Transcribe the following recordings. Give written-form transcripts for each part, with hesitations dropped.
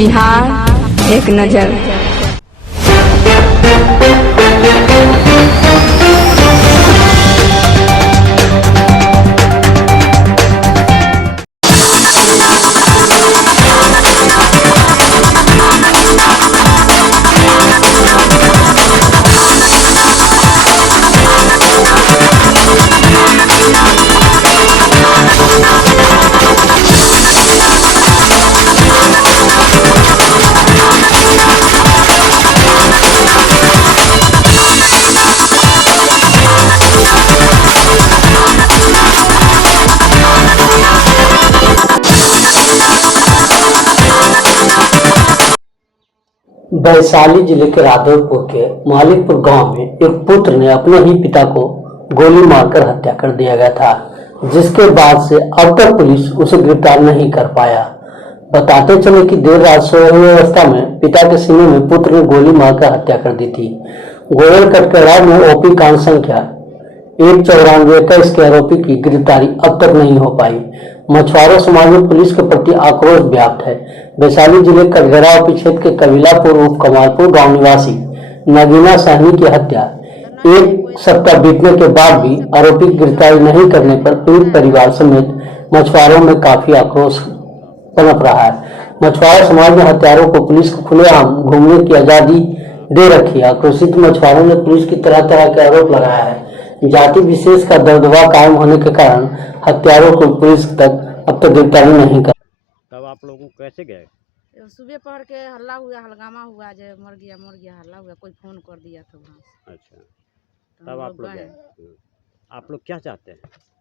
बिहार एक नज़र। वैशाली जिले के राधौरपुर के मालिकपुर गांव में एक पुत्र ने अपने ही पिता को गोली मारकर हत्या कर दिया गया था, जिसके बाद से अब तक पुलिस उसे गिरफ्तार नहीं कर पाया। बताते चले कि देर रात सोए हुए अवस्था में पिता के सीने में पुत्र ने गोली मारकर हत्या कर दी थी। गोयल कटकड़ा में ओपी कांड संख्या 194 के आरोपी की गिरफ्तारी अब तक नहीं हो पाई। मछुआरा समाज में पुलिस के प्रति आक्रोश व्याप्त है। वैशाली जिले कटघरा ओपी क्षेत्र के कबीलापुर उप कमालपुर गांव निवासी नगीना सहनी की हत्या एक सप्ताह बीतने के बाद भी आरोपी की गिरफ्तारी नहीं करने पर पीड़ित परिवार समेत मछुआरों में काफी आक्रोश पनप रहा है। मछुआरा समाज में हत्यारों को पुलिस को खुलेआम घूमने की आजादी दे रखी है। आक्रोशित मछुआरों ने पुलिस की तरह तरह के आरोप लगाया है। जाति विशेष का दबदबा कायम होने के कारण हत्यारों को पुलिस तक अब तक गिरफ्तारी नहीं कर। तब आप लोगों कैसे गए? सुबह पढ़ के हल्ला हुआ, हलगामा हुआ, जो मर गया हल्ला हुआ, कोई फोन कर दिया था वहाँ। अच्छा, तब आप लोग गए। आप लोग क्या चाहते हैं?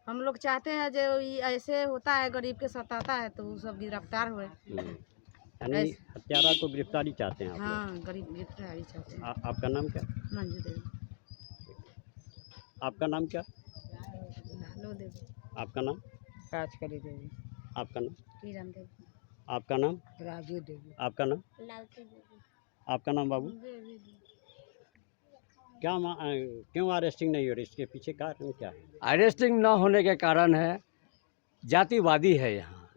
हम लोग चाहते हैं जो ऐसे होता है, गरीब के सताता है तो वो सब गिरफ्तार हुए। यानी हत्यारा को गिरफ्तारी चाहते हैं आप? हाँ, गरीब गिरफ्तारी चाहते हैं। आपका नाम क्या? मंजू देवी। आपका नाम क्या? लालो देवी। आपका नाम? राजकरी देवी। आपका नाम? किरण देवी। आपका नाम? राजू देवी। आपका नाम? लालती देवी। आपका नाम बाबू? क्या क्यों अरेस्टिंग नहीं हो रही? इसके पीछे कारण क्या है? अरेस्टिंग न होने के कारण है जातिवादी है। यहाँ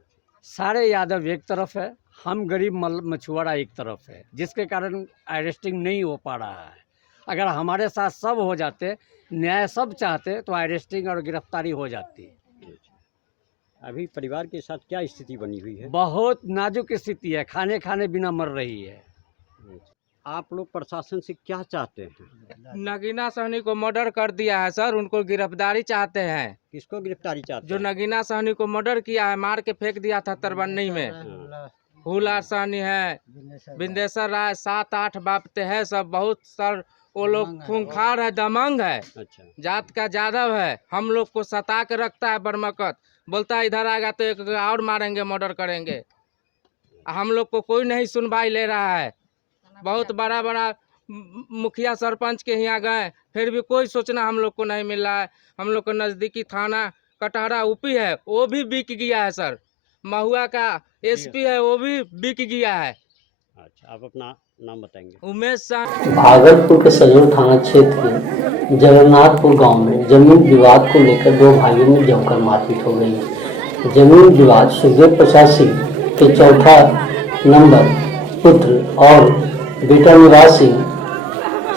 सारे यादव एक तरफ है, हम गरीब मछुआरा एक तरफ है, जिसके कारण अरेस्टिंग नहीं हो पा रहा है। अगर हमारे साथ सब हो जाते, न्याय सब चाहते, तो अरेस्टिंग और गिरफ्तारी हो जाती। अभी परिवार के साथ क्या स्थिति बनी हुई है? बहुत नाजुक स्थिति है, खाने खाने बिना मर रही है। आप लोग प्रशासन से क्या चाहते हैं? नगीना सहनी को मर्डर कर दिया है सर, उनको गिरफ्तारी चाहते हैं। किसको गिरफ्तारी चाहते जो हैं? नगीना सहनी को मर्डर किया है, मार के फेंक दिया था तरबन्नी में। हुला सहनी है, बिंदेश्वर राय, 7-8 बापते हैं सब। बहुत सर वो लोग खूंखार है, दमंग है। अच्छा, जात का जादव है। हम लोग को सता के रखता है बरमकत, बोलता है इधर आएगा तो एक और मारेंगे, मर्डर करेंगे। हम लोग को कोई नहीं सुनवाई ले रहा है। बहुत बड़ा मुखिया सरपंच के यहाँ गए, फिर भी कोई सूचना हम लोग को नहीं मिल रहा है। हम लोग को नज़दीकी थाना कटहरा ऊपी है, वो भी बिक गया है सर। महुआ का एसपी है, वो भी बिक गया है। अच्छा, आप अपना नाम बताएंगे? उमेश शाह। भागलपुर के सजोर थाना क्षेत्र के जगन्नाथपुर गांव में जमीन विवाद को लेकर दो भाइयों में जमकर मारपीट हो गई। जमीन विवाद सुखदेव प्रसाद सिंह के चौथा नंबर पुत्र और बेटा निवास सिंह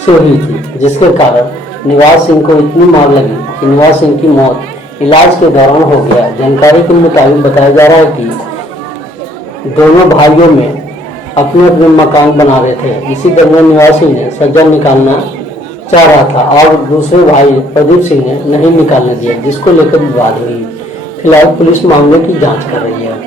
से हुई थी, जिसके कारण निवास सिंह को इतनी मार लगी कि निवास सिंह की मौत इलाज के दौरान हो गया। जानकारी के मुताबिक बताया जा रहा है कि दोनों भाइयों में अपने अपने मकान बना रहे थे। इसी दरमियान निवासी ने सज्जा निकालना चाह रहा था और दूसरे भाई प्रदीप सिंह ने नहीं निकालने दिया, जिसको लेकर विवाद हुई। फिलहाल पुलिस मामले की जांच कर रही है।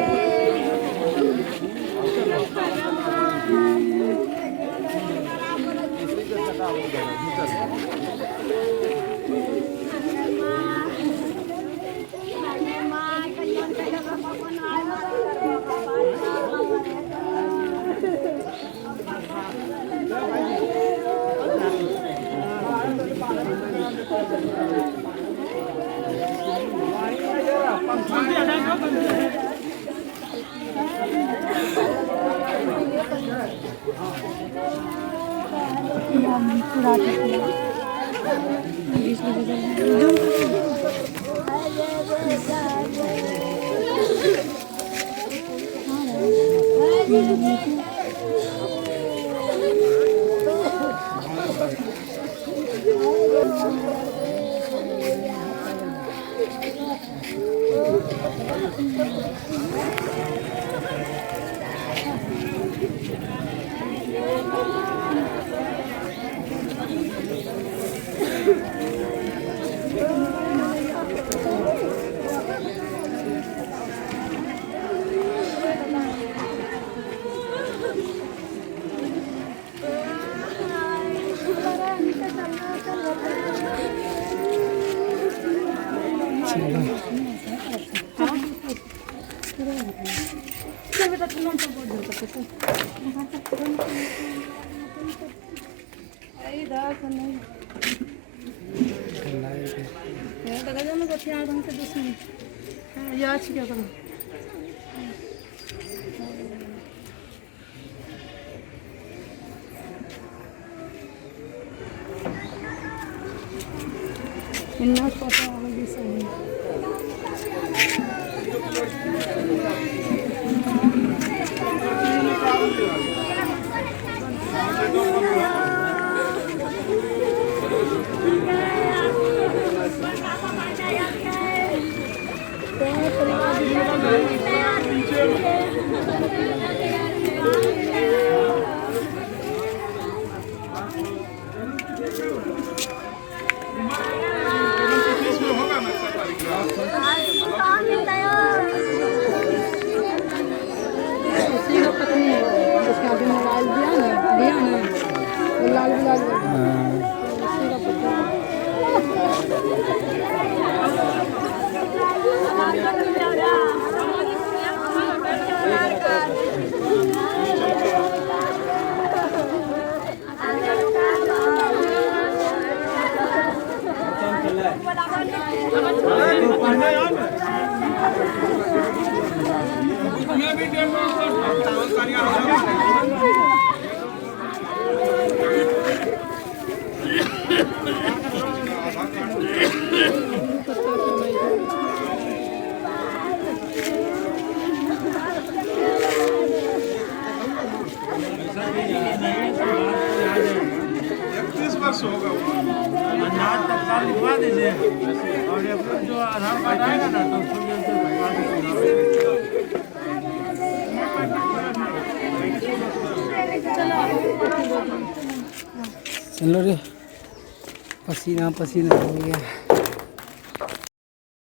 चलो रे, पसीना पसीना हो गया।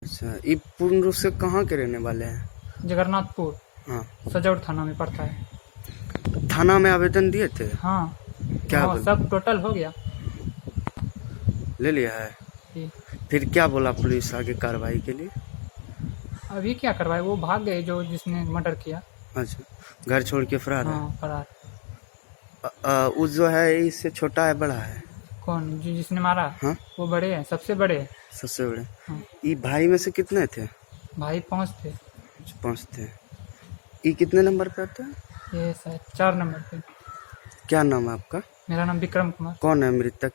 अच्छा, ये पूर्ण रूप से कहाँ के रहने वाले हैं? जगन्नाथपुर हाँ, सजौर थाना में पड़ता है। थाना में आवेदन दिए थे? हाँ, क्या हाँ, बोले? सब टोटल हो गया। ले लिया है? जी। फिर क्या बोला पुलिस आगे कार्रवाई के लिए? अभी क्या करवाए, वो भाग गए जो जिसने मर्डर किया। अच्छा, घर छोड़ के फरार है? हाँ, फरार। उस जो है इससे छोटा है बड़ा है? कौन जो जिसने मारा? हाँ, वो बड़े हैं, सबसे बड़े हैं। सबसे बड़े। हाँ। ये भाई में से कितने थे? भाई 5 थे। 5 थे। ये कितने नंबर पे आता है? ये शायद 4 नंबर पे। क्या नाम है आपका? मेरा नाम विक्रम कुमार। कौन है मृतक?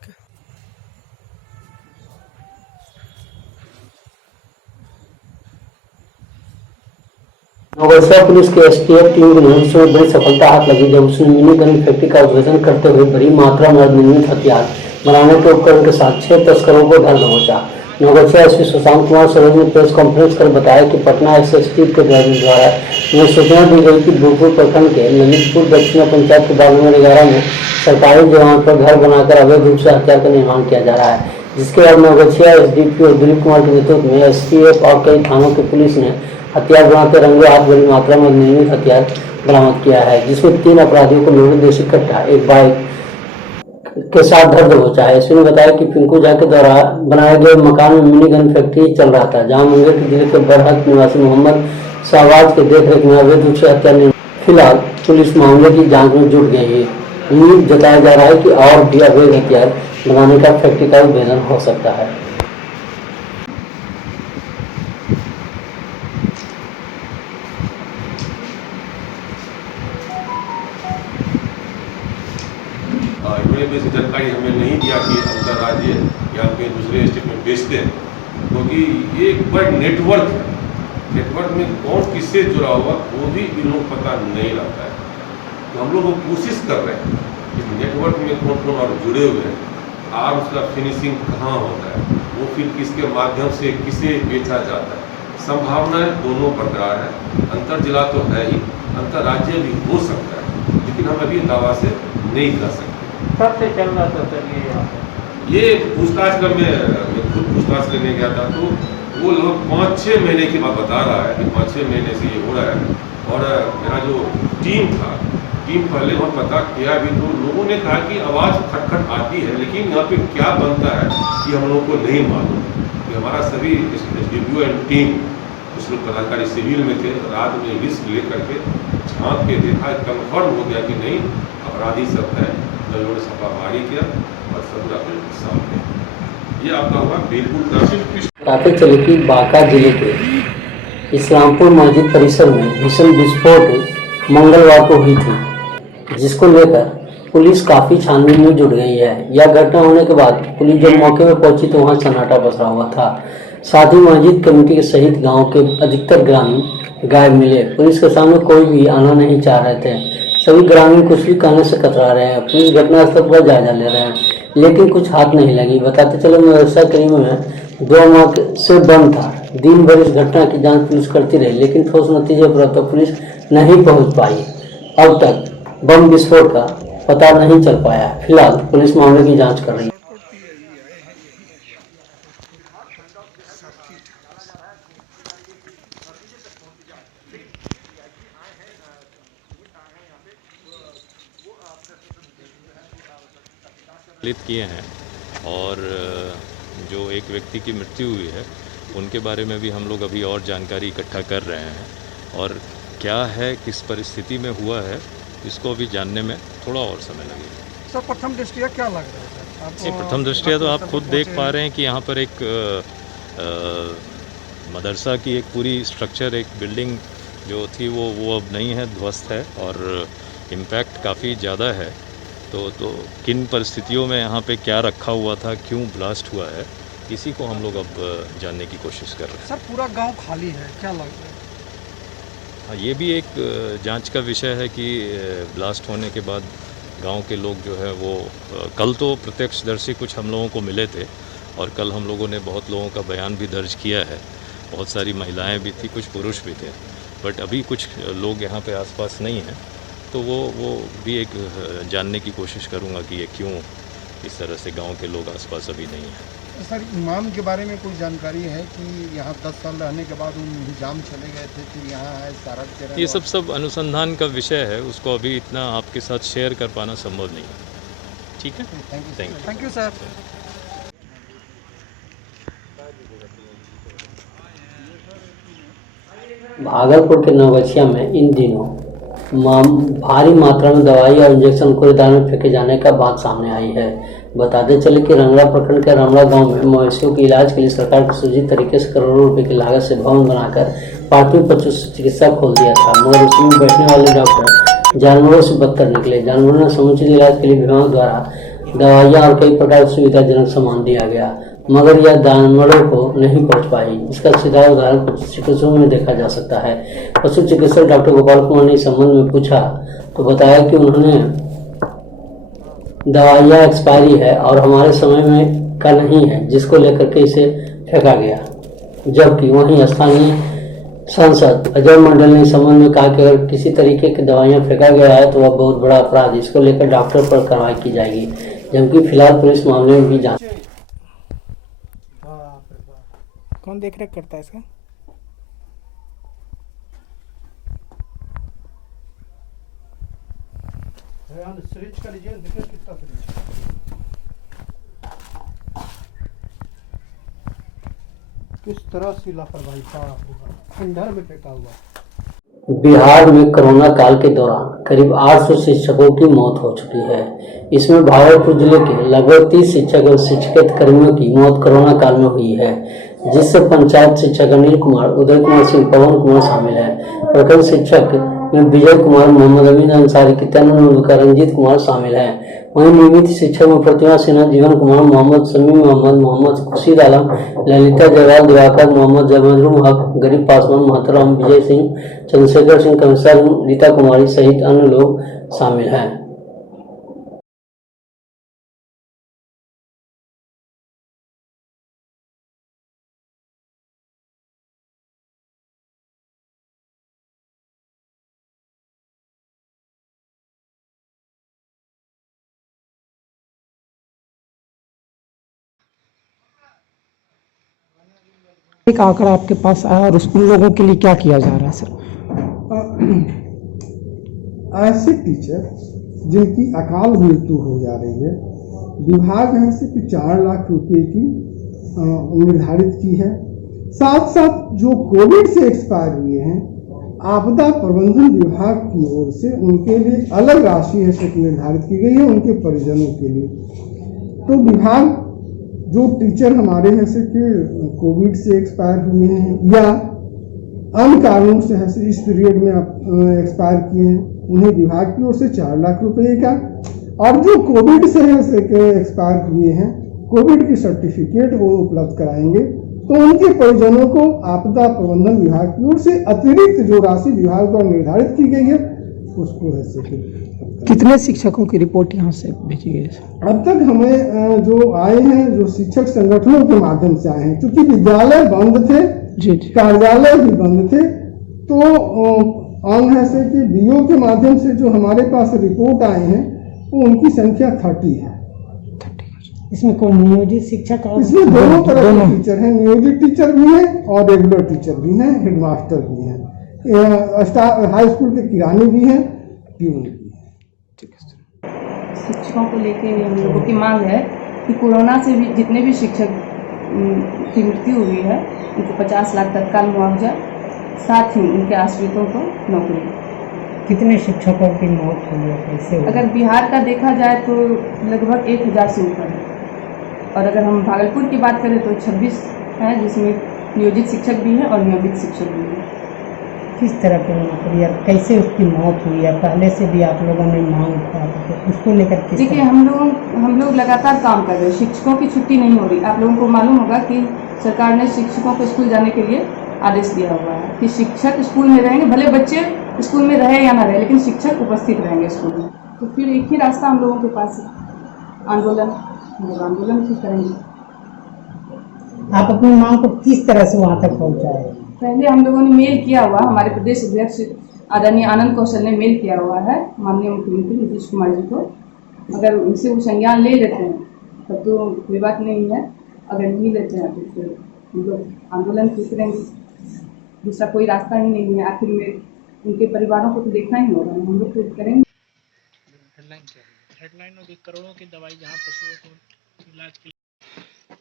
नवगछिया पुलिस के एसटीएफ टीम को उसमें बड़ी सफलता हाथ लगी जब उसने मिनी गन फैक्ट्री का उद्भेदन करते हुए बड़ी मात्रा में निर्मित हथियार बनाने के उपकरण के साथ 6 तस्करों को धर दबोचा। नवगछिया एसपी सुशांत कुमार सरोज ने प्रेस कॉन्फ्रेंस कर बताया कि पटना एसएसटी के द्वारा उन्हें सूचना दी गई कि भूपुर प्रखंड के ललितपुर दक्षिण पंचायत के वार्ड नंबर 11 में सरकारी जवान पर घर बनाकर अवैध रूप से हथियार का निर्माण किया जा रहा है, जिसके बाद नवगछिया एसडीपीओ दिलीप कुमार के नेतृत्व में एसटीएफ और कई थानों की पुलिस ने हथियार बनाते रंगे हाथ बड़ी मात्रा में निर्मित हथियार बरामद किया है, जिसमें 3 अपराधियों को लोहे देशी कट्टा एक बाइक के साथ धर दबोचा है। इसने बताया कि पिंकू झा के द्वारा बनाए गए मकान में मिनी गन फैक्ट्री चल रहा था, जहां मुंगेर जिले के बरहत निवासी मोहम्मद शाहबाज के देखरेख में अवैध रूप से हत्या निर्माण। फिलहाल पुलिस मामले की जांच में जुट गई है। उम्मीद जताया जा रहा है कि और भी अवैध हथियार बनाने का फैक्ट्री का उद्भेदन हो सकता है। वैसी जानकारी हमें नहीं दिया कि अंतर्राज्य या कहीं दूसरे स्टेट में बेचते हैं, क्योंकि ये एक बड़ा नेटवर्क है। नेटवर्क में कौन किससे जुड़ा हुआ वो भी इन लोग पता नहीं रहता है। तो हम लोग कोशिश कर रहे हैं कि नेटवर्क में कौन कौन और जुड़े हुए हैं और उसका फिनिशिंग कहाँ होता है, वो फिर किसके माध्यम से किसे बेचा जाता है। संभावनाएं दोनों बरकरार है। अंतर जिला तो है ही, अंतर्राज्य भी हो सकता है, लेकिन हम अभी दावा से नहीं कर सकते। कब से चल रहा था सर ये यहाँ ये पूछताछ कर मैं खुद पूछताछ करने गया था, तो वो लगभग 5-6 महीने की बात बता रहा है कि 5-6 महीने से ये हो रहा है। और मेरा जो टीम पहले वहाँ पता किया भी, तो लोगों ने कहा कि आवाज़ खटखट आती है, लेकिन यहाँ पे क्या बनता है ये हम लोग को नहीं मालूम। कि हमारा सभी SDPO एंड टीम, कुछ लोग पदाधिकारी सिविल में थे, रात में रिस्क ले करके झाँक के देखा, कन्फर्म हो गया कि नहीं अपराधी सब है। लोगों ने छापामारी किया और सब अपने सामने। ये आपका हुआ बीरपुर का। बताते चले कि बांका जिले के इस्लामपुर मस्जिद परिसर में भीषण विस्फोट मंगलवार को हुई थी, जिसको लेकर पुलिस काफी छानबीन में जुट गई है। यह घटना होने के बाद पुलिस जब मौके पर पहुंची तो वहां सन्नाटा पसरा हुआ था। साथ ही मस्जिद कमेटी के सहित गांव के अधिकतर ग्रामीण गायब मिले। पुलिस के सामने कोई भी आना नहीं चाह रहे थे। सभी ग्रामीण कुछ भी कहने से कतरा रहे हैं। पुलिस घटनास्थल पर जायजा ले रहे हैं, लेकिन कुछ हाथ नहीं लगी। बताते चले मदरसा करीम में 2 माह से बंद था। दिन भर इस घटना की जांच पुलिस करती रही, लेकिन ठोस नतीजे पर अब तक पुलिस नहीं पहुंच पाई। अब तक बम विस्फोट का पता नहीं चल पाया। फिलहाल पुलिस मामले की जांच कर रही है। किए हैं और जो एक व्यक्ति की मृत्यु हुई है उनके बारे में भी हम लोग अभी और जानकारी इकट्ठा कर रहे हैं और क्या है, किस परिस्थिति में हुआ है, इसको अभी जानने में थोड़ा और समय लगेगा। सर, प्रथम दृष्टया क्या लग रहा है सर? आप नहीं, प्रथम दृष्टया तो आप खुद देख पा रहे हैं कि यहाँ पर एक मदरसा की एक पूरी स्ट्रक्चर, एक बिल्डिंग जो थी वो अब नहीं है, ध्वस्त है और इम्पैक्ट काफ़ी ज़्यादा है। तो किन परिस्थितियों में यहाँ पे क्या रखा हुआ था, क्यों ब्लास्ट हुआ है, इसी को हम लोग अब जानने की कोशिश कर रहे हैं। सर, पूरा गांव खाली है, क्या लग रहा है? हाँ, ये भी एक जांच का विषय है कि ब्लास्ट होने के बाद गांव के लोग जो है वो कल तो प्रत्यक्षदर्शी कुछ हम लोगों को मिले थे और कल हम लोगों ने बहुत लोगों का बयान भी दर्ज किया है। बहुत सारी महिलाएं भी थी, कुछ पुरुष भी थे, बट अभी कुछ लोग यहाँ पे आसपास नहीं हैं, तो वो भी एक जानने की कोशिश करूँगा कि ये क्यों इस तरह से गांव के लोग आसपास अभी नहीं हैं। सर, इमाम के बारे में कोई जानकारी है कि यहाँ 10 साल रहने के बाद उन हिजाम चले गए थे कि यहाँ है सारा? ये सब अनुसंधान का विषय है, उसको अभी इतना आपके साथ शेयर कर पाना संभव नहीं है। ठीक है, थैंक यू सर। भागलपुर के नवगछिया में इन दिनों भारी मात्रा में दवाई और इंजेक्शन कूड़ेदान में फेंके जाने का बात सामने आई है। बताते चले कि रंगला प्रखंड के रमला गांव में मवेशियों के इलाज के लिए सरकार की सुचित तरीके से करोड़ों रुपए की लागत से भवन बनाकर प्राथमिक पशु चिकित्सा खोल दिया था, मगर उसमें बैठने वाले डॉक्टर जानवरों से बदतर निकले। जानवरों ने समुचित इलाज के लिए विभाग द्वारा दवाइयाँ और कई प्रकार की सुविधाजनक सामान दिया गया, मगर यह जानवरों को नहीं पहुंच पाई। इसका सीधा उदाहरण पशु चिकित्सकों में देखा जा सकता है। पशु चिकित्सक डॉक्टर गोपाल कुमार ने इस संबंध में पूछा तो बताया कि उन्होंने दवाइयाँ एक्सपायरी है और हमारे समय में का नहीं है, जिसको लेकर के इसे फेंका गया। जबकि वहीं स्थानीय सांसद अजय मंडल ने इस संबंध में कहा कि अगर किसी तरीके की दवाइयाँ फेंका गया है तो वह बहुत बड़ा अपराध, इसको लेकर डॉक्टर पर कार्रवाई की जाएगी। जबकि फिलहाल पुलिस मामले में भी जांच। कौन देख रेख करता है इसका? सीरीज का लीजिए, देखिए कितना सीरीज किस तरह से लापरवाही खंडहर में फेंका हुआ। बिहार में कोरोना काल के दौरान करीब 800 शिक्षकों की मौत हो चुकी है। इसमें भागलपुर जिले के लगभग 30 शिक्षक और शिक्षकेतर कर्मियों की मौत कोरोना काल में हुई है, जिससे पंचायत शिक्षक अनिल कुमार, उदय कुमार सिंह, पवन कुमार शामिल है। प्रखंड शिक्षक में विजय कुमार, मोहम्मद अमीन अंसारी, कित्यानंद, रंजीत कुमार शामिल हैं। वहीं नियमित शिक्षक में प्रतिमा सिन्हा, जीवन कुमार, मोहम्मद समीम मोहम्मद, मोहम्मद खुर्शीद आलम, ललिता जयवाल, दिवाकर मोहम्मद, जमजरूम हक, गरीब पासवान, महतरम विजय सिंह, चंद्रशेखर सिंह, कमिश्नर रीता कुमारी सहित अन्य लोग शामिल हैं। एक आंकड़ा आपके पास आया और उन लोगों के लिए क्या किया जा रहा है सर? ऐसे टीचर जिनकी अकाल मृत्यु हो जा रही है, विभाग है से 4 लाख रुपए की निर्धारित की है। साथ साथ जो कोविड से एक्सपायर हुए हैं, आपदा प्रबंधन विभाग की ओर से उनके लिए अलग राशि है से निर्धारित की गई है उनके परिजनों के लिए। तो विभाग जो टीचर हमारे हैं से कि कोविड से एक्सपायर हुए हैं या अन्य कारणों से है इस पीरियड में एक्सपायर किए हैं, उन्हें विभाग की ओर से 4 लाख रुपए का, और जो कोविड से है से एक्सपायर हुए हैं, कोविड की सर्टिफिकेट वो उपलब्ध कराएंगे। तो उनके परिजनों को आपदा प्रबंधन विभाग की ओर से अतिरिक्त जो राशि विभाग द्वारा निर्धारित की गई है उसको है से कितने शिक्षकों की रिपोर्ट यहाँ से भेजी गई है? अब तक हमें जो आए हैं, जो शिक्षक संगठनों के माध्यम से आए हैं, क्योंकि विद्यालय बंद थे, कार्यालय भी बंद थे, तो ऑन है से कि बीओ के माध्यम से जो हमारे पास रिपोर्ट आए हैं वो उनकी संख्या 30 है। इसमें कौन नियोजित शिक्षक? इसमें दोनों तरह के टीचर हैं, नियोजित टीचर भी हैं और रेगुलर टीचर भी हैं, हेडमास्टर भी हैं, हाई स्कूल के किरानी भी हैं, प्यून भी हैं। शिक्षकों को लेके हम लोगों की मांग है कि कोरोना से भी जितने भी शिक्षक की मृत्यु हुई है उनको 50 लाख तत्काल मुआवजा, साथ ही उनके आश्रितों को नौकरी। कितने शिक्षकों की मौत हुई है, कैसे हुई? अगर बिहार का देखा जाए तो लगभग 1000 से ऊपर है, और अगर हम भागलपुर की बात करें तो 26 हैं, जिसमें नियोजित शिक्षक भी हैं और नियमित शिक्षक भी हैं। किस तरह की नौकरी और कैसे उसकी मौत हुई है? पहले से भी आप लोगों ने मांग था तो उसको लेकर देखिए, हम लोग लगातार काम कर रहे हैं, शिक्षकों की छुट्टी नहीं हो रही। आप लोगों को मालूम होगा कि सरकार ने शिक्षकों को स्कूल जाने के लिए आदेश दिया हुआ है कि शिक्षक स्कूल में रहेंगे, भले बच्चे स्कूल में रहे या ना रहे, लेकिन शिक्षक उपस्थित रहेंगे स्कूल में। तो फिर एक ही रास्ता हम लोगों के पास है, आंदोलन ही करेंगे। आप अपनी मांग को किस तरह से वहाँ तक पहुँचाए? पहले हम लोगों ने मेल किया हुआ, हमारे प्रदेश अध्यक्ष आदरणीय आनंद कौशल ने मेल किया हुआ है माननीय मुख्यमंत्री नीतीश कुमार जी को। अगर उनसे वो संज्ञान ले लेते हैं तब तो कोई बात नहीं है, अगर नहीं लेते हैं तो फिर हम लोग आंदोलन करेंगे। दूसरा कोई रास्ता ही नहीं है, आखिर में उनके परिवारों को तो देखना ही होगा, हम लोग तो करेंगे। हेडलाइन होगी करोड़ों की दवाई जहाँ पशुओं को इलाज के लिए।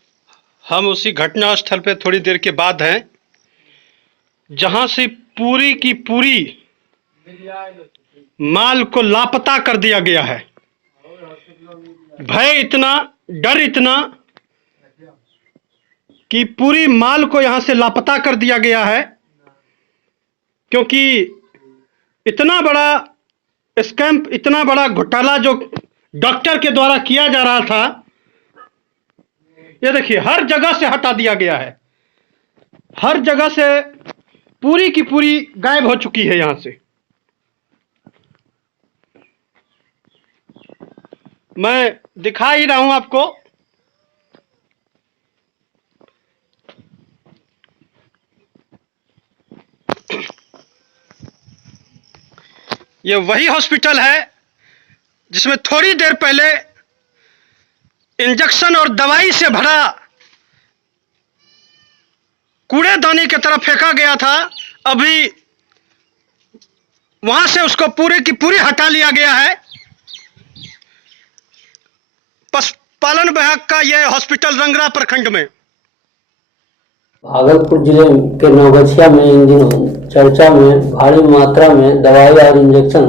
हम उसी घटना स्थल पे थोड़ी देर के बाद हैं जहां से पूरी की पूरी माल को लापता कर दिया गया है। भय इतना, डर इतना कि पूरी माल को यहां से लापता कर दिया गया है, क्योंकि इतना बड़ा स्कैम, इतना बड़ा घोटाला जो डॉक्टर के द्वारा किया जा रहा था, ये देखिए हर जगह से हटा दिया गया है, हर जगह से पूरी की पूरी गायब हो चुकी है यहां से। मैं दिखा ही रहा हूं आपको, ये वही हॉस्पिटल है जिसमें थोड़ी देर पहले इंजेक्शन और दवाई से भरा कूड़ेदानी की तरफ फेंका गया था। अभी वहां से उसको पूरे की पूरी हटा लिया गया है। पशुपालन विभाग का यह हॉस्पिटल रंगरा प्रखंड में। भागलपुर जिले के नौगछिया में इन दिनों चर्चा में भारी मात्रा में दवाई और इंजेक्शन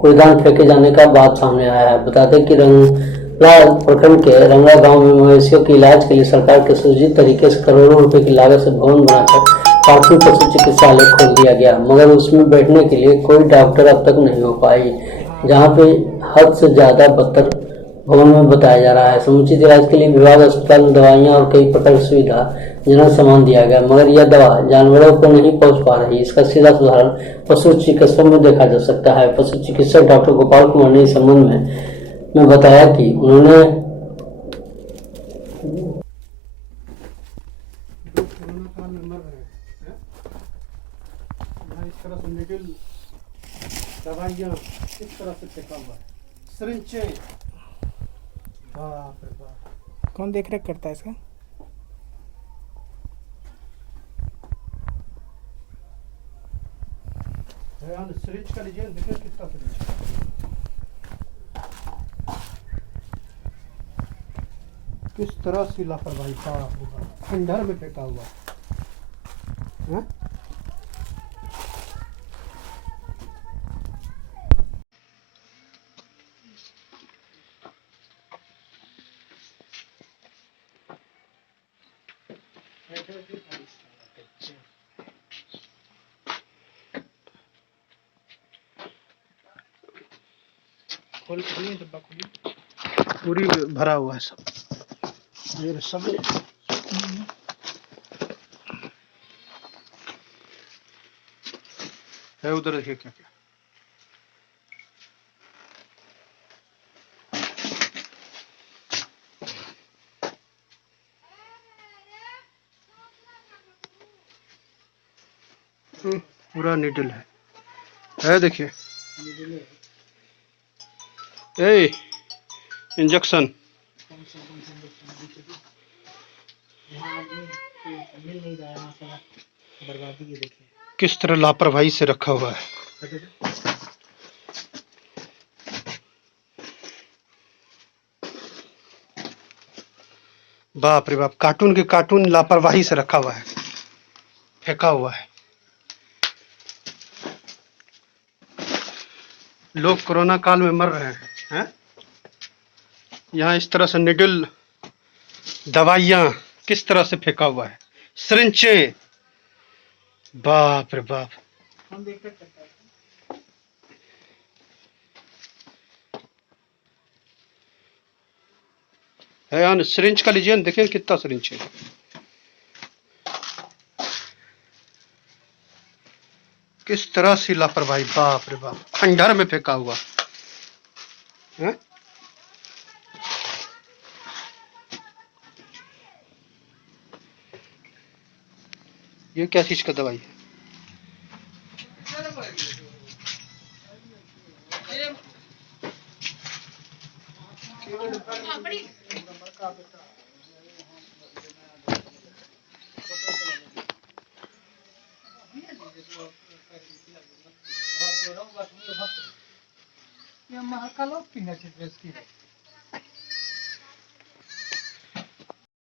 कूड़ेदान फेंके जाने का बात सामने आया है। बता दें कि रंगरा प्रखंड के रंगरा गांव में मवेशियों के इलाज के लिए सरकार के सुनिश्चित तरीके से करोड़ों रुपए की लागत से भवन बनाकर प्राथमिक पशु चिकित्सालय खोल दिया गया, मगर उसमें बैठने के लिए कोई डॉक्टर अब तक नहीं हो पाई, जहां पे हद से ज्यादा बदतर भवन में बताया जा रहा है। समुचित इलाज के लिए विभाग अस्पताल में दवाइयां और कई प्रकार की सुविधा जनरल सामान दिया गया, मगर यह दवा जानवरों को नहीं पहुंच पा रही। इसका सीधा उदाहरण पशु चिकित्सक में देखा जा सकता है। पशु चिकित्सक डॉक्टर गोपाल कुमार ने इस संबंध में बताया कि उन्होंने दवाइयाँ इस तरह से फेंका हुआ है, सिरिंजें। बाप रे बाप, कौन देख रेख करता है इसका? सिरिंज का लीजिए, देखिए कितना सिरिंज, किस तरह से लापरवाही, बाप रे बाप, खंडहर में फेंका हुआ है। खोलिए डब्बा खोलिए। पूरी भरा हुआ है सब, ये सब है। उधर देखिए क्या क्या, पूरा नीडल है देखिए, ए इंजेक्शन, बर्बादी ये देखिए किस तरह लापरवाही से रखा हुआ है। बाप रे बाप, कार्टून के कार्टून लापरवाही से रखा हुआ है, फेंका हुआ है। लोग कोरोना काल में मर रहे हैं। यहाँ इस तरह से निडल, दवाइयाँ किस तरह से फेंका हुआ है, सिरिंचे, बाप रे बाप। हम देखते हैं। है यहाँ सिरिंज का लीजिए, देखिए कितना सिरिंज है, किस तरह से लापरवाही, बाप रे बाप, खंडहर में फेंका हुआ है। ये क्या चीज का दवाई है?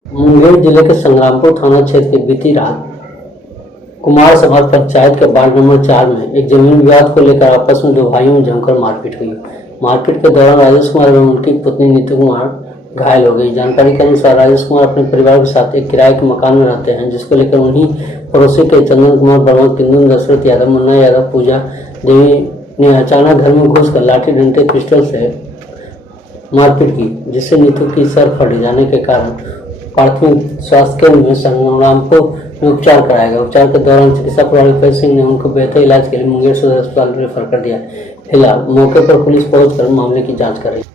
मुंगेर जिले के संग्रामपुर थाना क्षेत्र के बीती रात कुमार सभा पंचायत के वार्ड नंबर 4 में एक जमीन विवाद को लेकर आपस में दो भाइयों में जमकर मारपीट हुई। मारपीट के दौरान राजेश कुमार एवं उनकी पत्नी नीतू कुमार घायल हो गई। जानकारी के अनुसार राजेश कुमार अपने परिवार के साथ एक किराए के मकान में रहते हैं, जिसको लेकर उन्हीं पड़ोसी के चंदन कुमार वर्मा, किंदन दशरथ यादव, मुन्ना यादव, पूजा देवी ने अचानक घर में घुसकर लाठी, डंडे, पिस्टल से मारपीट की, जिससे नीतू की सर फट जाने के कारण प्राथमिक स्वास्थ्य केंद्र में संग्रामपुर में उपचार कराया गया। उपचार के दौरान चिकित्सा प्रभारी रुपेश सिंह ने उनको बेहतर इलाज के लिए मुंगेर सदर अस्पताल में रेफर कर दिया। फिलहाल मौके पर पुलिस पहुंचकर मामले की जांच कर रही है।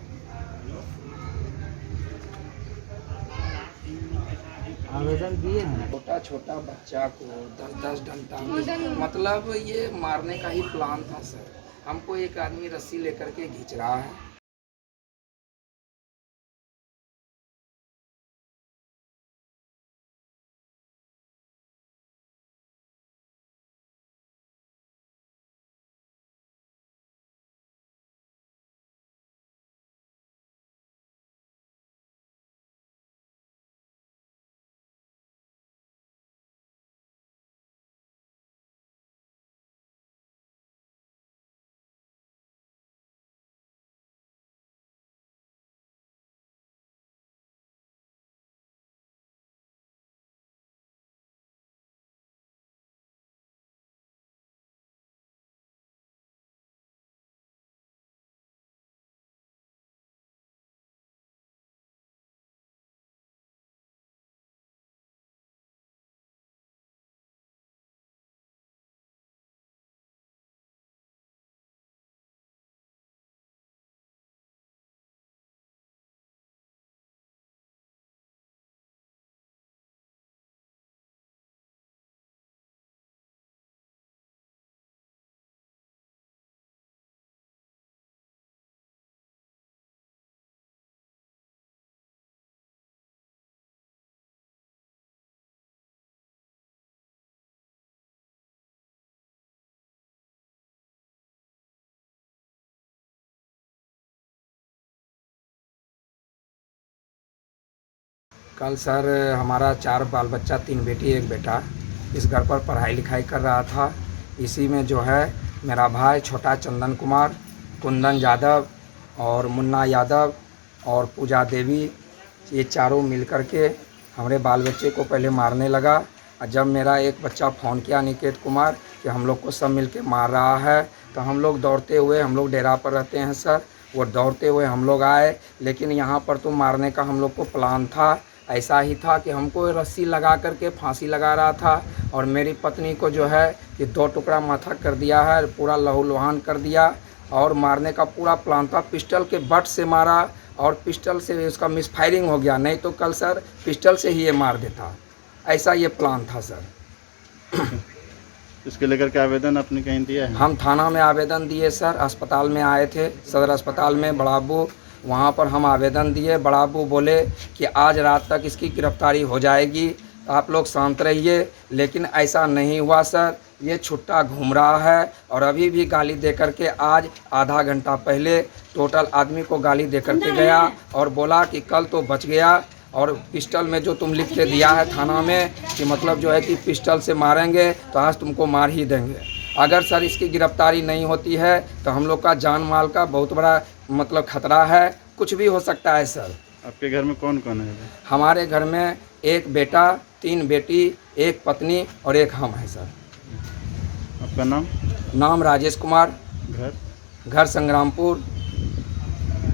छोटा छोटा बच्चा को 10-10 डंडा, मतलब ये मारने का ही प्लान था सर। हमको एक आदमी रस्सी लेकर के खींच रहा है, कल सर हमारा 4 बाल बच्चा, 3 बेटी 1 बेटा इस घर पर पढ़ाई लिखाई कर रहा था। इसी में जो है मेरा भाई छोटा चंदन कुमार, कुंदन यादव और मुन्ना यादव और पूजा देवी, ये चारों मिलकर के हमारे बाल बच्चे को पहले मारने लगा। और जब मेरा एक बच्चा फ़ोन किया निकेत कुमार कि हम लोग को सब मिलके मार रहा है, तो हम लोग दौड़ते हुए, हम लोग डेरा पर रहते हैं सर, वो दौड़ते हुए हम लोग आए। लेकिन यहाँ पर तो मारने का हम लोग को प्लान था, ऐसा ही था कि हमको रस्सी लगा करके फांसी लगा रहा था और मेरी पत्नी को जो है कि 2 टुकड़ा माथा कर दिया है, पूरा लहूलुहान कर दिया। और मारने का पूरा प्लान था, पिस्टल के बट से मारा और पिस्टल से उसका मिस फायरिंग हो गया, नहीं तो कल सर पिस्टल से ही ये मार देता, ऐसा ये प्लान था सर। इसके लेकर के आवेदन आपने कहीं दिया है? हम थाना में आवेदन दिए सर, अस्पताल में आए थे, सदर अस्पताल में बड़ाबू, वहाँ पर हम आवेदन दिए। बड़ाबू बोले कि आज रात तक इसकी गिरफ्तारी हो जाएगी, आप लोग शांत रहिए। लेकिन ऐसा नहीं हुआ सर, ये छुट्टा घूम रहा है और अभी भी गाली दे करके आज आधा घंटा पहले टोटल आदमी को गाली दे करके गया और बोला कि कल तो बच गया और पिस्टल में जो तुम लिख के दिया है थाना में कि मतलब जो है कि पिस्टल से मारेंगे तो आज तुमको मार ही देंगे। अगर सर इसकी गिरफ्तारी नहीं होती है तो हम लोग का जान माल का बहुत बड़ा मतलब खतरा है, कुछ भी हो सकता है सर। आपके घर में कौन कौन है? हमारे घर में 1 बेटा, 3 बेटी, 1 पत्नी और 1 हम है सर। आपका नाम? नाम राजेश कुमार, घर संग्रामपुर।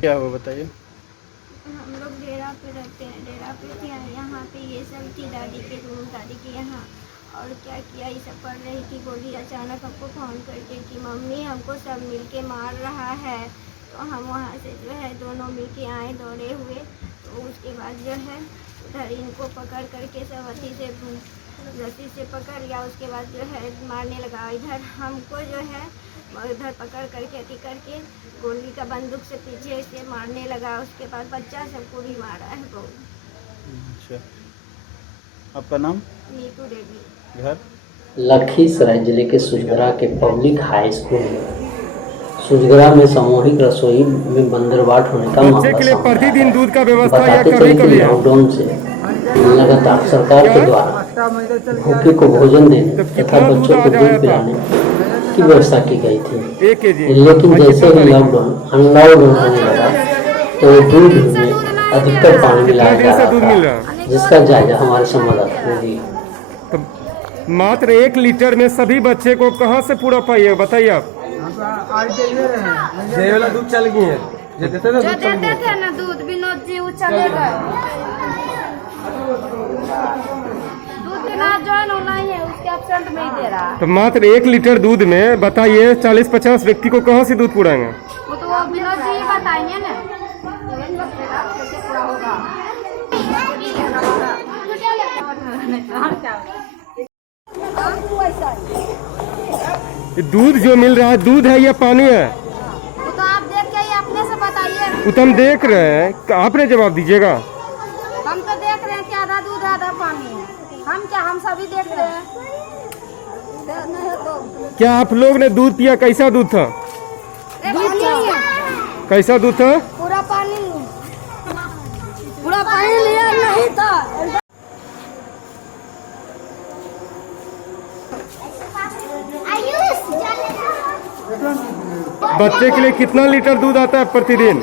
क्या हुआ बताइए। हम लोग डेरा पे रहते हैं, डेरा पे थे, यहाँ पे ये सब थी दादी के रूम, दादी के यहाँ। और क्या किया, ये सब पढ़ रही थी, बोली अचानक हमको फ़ोन करके कि मम्मी हमको सब मिलके मार रहा है। तो हम वहाँ से जो है दोनों मिलके आए दौड़े हुए। तो उसके बाद जो है उधर इनको पकड़ करके सब अथी से रस्सी से पकड़ लिया। उसके बाद जो है मारने लगा, इधर हमको जो है उधर पकड़ करके अथी करके गोली का बंदूक से पीछे से मारने लगा। उसके बाद बच्चा सबको भी मारा है बहुत। अच्छा, आपका नाम? नीतू देवी, घर? लखीसराय जिले के सुजगरा के पब्लिक हाई स्कूल में सुजगरा में सामूहिक रसोई में बंदरबाट होने का मामला के लिए प्रतिदिन दूध का व्यवस्था या बताते चले कि लॉकडाउन से लगातार सरकार के द्वारा भूखे को भोजन देने तथा बच्चों को दूध पिलाने की व्यवस्था की गई थी। लेकिन जैसे ही लॉकडाउन अनलॉकडाउन होने लगा तो दूध में अधिकतर पानी मिलाया जा रहा था, जिसका जायजा हमारे संवाददाता ने दिया। तो मात्र 1 लीटर में सभी बच्चे को कहाँ से पूरा पाइए बताइए आप? वाला दूध चल गई है, जो देते थे ना दूध, विनोद जी वो चले गए। दूध देना जॉइन होना ही है, उसके एब्सेंट में ही दे रहा है। तो मात्र 1 लीटर दूध में बताइए 40-50 व्यक्ति को कहाँ से दूध पुराएंगे? वो तो वो विनोद जी ही बताएंगे ना कैसे पूरा होगा। दूध जो मिल रहा है दूध है या पानी है? वो तो आप देख के ही अपने से बताइए। वो तो हम देख रहे हैं, आपने जवाब दीजिएगा। हम तो देख रहे हैं कि आधा दूध आधा पानी है। हम क्या, हम सभी देख रहे हैं। क्या आप लोग ने दूध पिया? कैसा दूध था? कैसा दूध था? पूरा पानी लिया नहीं था। बच्चे के लिए कितना लीटर दूध आता है प्रतिदिन?